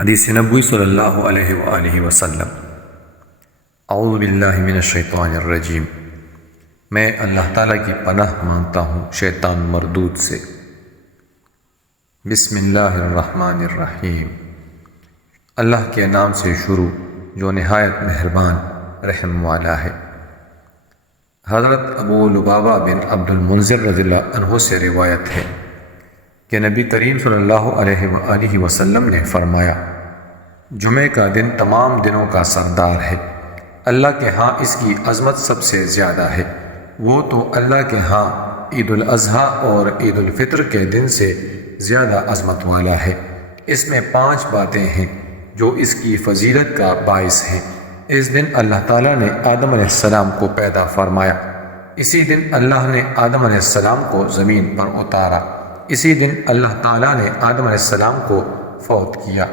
حدیث نبوی صلی اللہ علیہ وآلہ وسلم۔ اعوذ باللہ من الشیطان الرجیم۔ میں اللہ تعالیٰ کی پناہ مانگتا ہوں شیطان مردود سے۔ بسم اللہ الرحمن الرحیم۔ اللہ کے نام سے شروع جو نہایت مہربان رحم والا ہے۔ حضرت ابو لبابہ بن عبد المنذر رضی اللہ عنہ سے روایت ہے کہ نبی کریم صلی اللہ علیہ وآلہ وسلم نے فرمایا، جمعہ کا دن تمام دنوں کا سردار ہے، اللہ کے ہاں اس کی عظمت سب سے زیادہ ہے۔ وہ تو اللہ کے ہاں عید الاضحیٰ اور عید الفطر کے دن سے زیادہ عظمت والا ہے۔ اس میں 5 باتیں ہیں جو اس کی فضیلت کا باعث ہیں۔ اس دن اللہ تعالیٰ نے آدم علیہ السلام کو پیدا فرمایا۔ اسی دن اللہ نے آدم علیہ السلام کو زمین پر اتارا۔ اسی دن اللہ تعالیٰ نے آدم علیہ السلام کو فوت کیا۔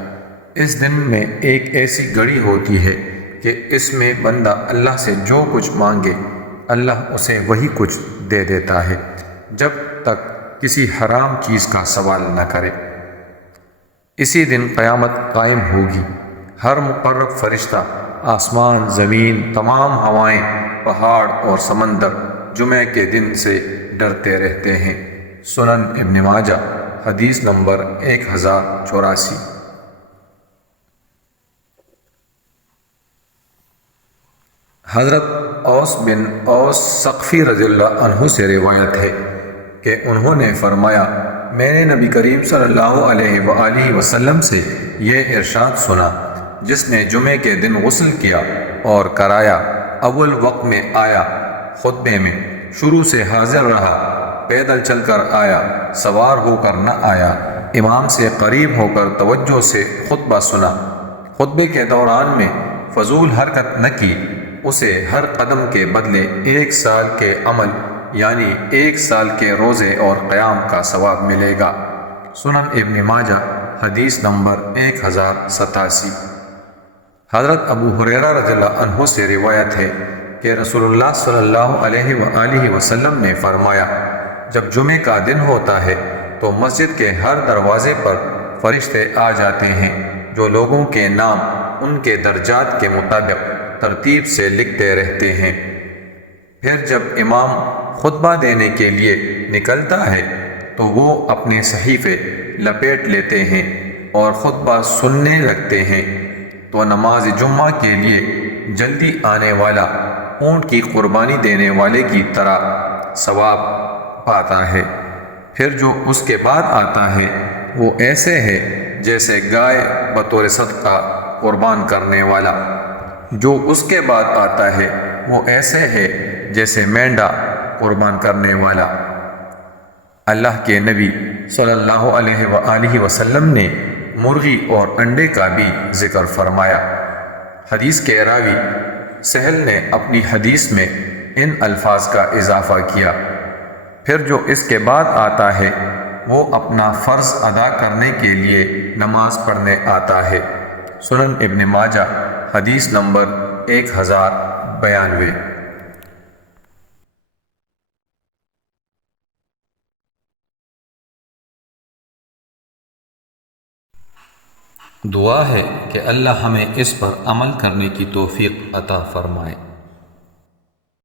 اس دن میں ایک ایسی گھڑی ہوتی ہے کہ اس میں بندہ اللہ سے جو کچھ مانگے اللہ اسے وہی کچھ دے دیتا ہے، جب تک کسی حرام چیز کا سوال نہ کرے۔ اسی دن قیامت قائم ہوگی۔ ہر مقرب فرشتہ، آسمان، زمین، تمام ہوائیں، پہاڑ اور سمندر جمعہ کے دن سے ڈرتے رہتے ہیں۔ سنن ابن ماجہ، حدیث نمبر 1084۔ حضرت اوس بن اوس ثقفی رضی اللہ عنہ سے روایت ہے کہ انہوں نے فرمایا، میں نے نبی کریم صلی اللہ علیہ وآلہ وسلم سے یہ ارشاد سنا، جس نے جمعے کے دن غسل کیا اور کرایا، اول وقت میں آیا، خطبے میں شروع سے حاضر رہا، پیدل چل کر آیا، سوار ہو کر نہ آیا، امام سے قریب ہو کر توجہ سے خطبہ سنا، خطبے کے دوران میں فضول حرکت نہ کی، اسے ہر قدم کے بدلے 1 سال کے عمل یعنی 1 سال کے روزے اور قیام کا ثواب ملے گا۔ سنن ابن ماجہ، حدیث نمبر 1087۔ حضرت ابو ہریرہ رضی اللہ عنہ سے روایت ہے کہ رسول اللہ صلی اللہ علیہ وآلہ وسلم نے فرمایا، جب جمعے کا دن ہوتا ہے تو مسجد کے ہر دروازے پر فرشتے آ جاتے ہیں جو لوگوں کے نام ان کے درجات کے مطابق ترتیب سے لکھتے رہتے ہیں۔ پھر جب امام خطبہ دینے کے لیے نکلتا ہے تو وہ اپنے صحیفے لپیٹ لیتے ہیں اور خطبہ سننے لگتے ہیں، تو نماز جمعہ کے لیے جلدی آنے والا اونٹ کی قربانی دینے والے کی طرح ثواب پاتا ہے۔ پھر جو اس کے بعد آتا ہے وہ ایسے ہے جیسے گائے بطور صدقہ قربان کرنے والا، جو اس کے بعد آتا ہے وہ ایسے ہے جیسے مینڈا قربان کرنے والا۔ اللہ کے نبی صلی اللہ علیہ وآلہ وسلم نے مرغی اور انڈے کا بھی ذکر فرمایا۔ حدیث کے راوی سہل نے اپنی حدیث میں ان الفاظ کا اضافہ کیا، پھر جو اس کے بعد آتا ہے وہ اپنا فرض ادا کرنے کے لیے نماز پڑھنے آتا ہے۔ سنن ابن ماجہ، حدیث نمبر 1092۔ دعا ہے کہ اللہ ہمیں اس پر عمل کرنے کی توفیق عطا فرمائے۔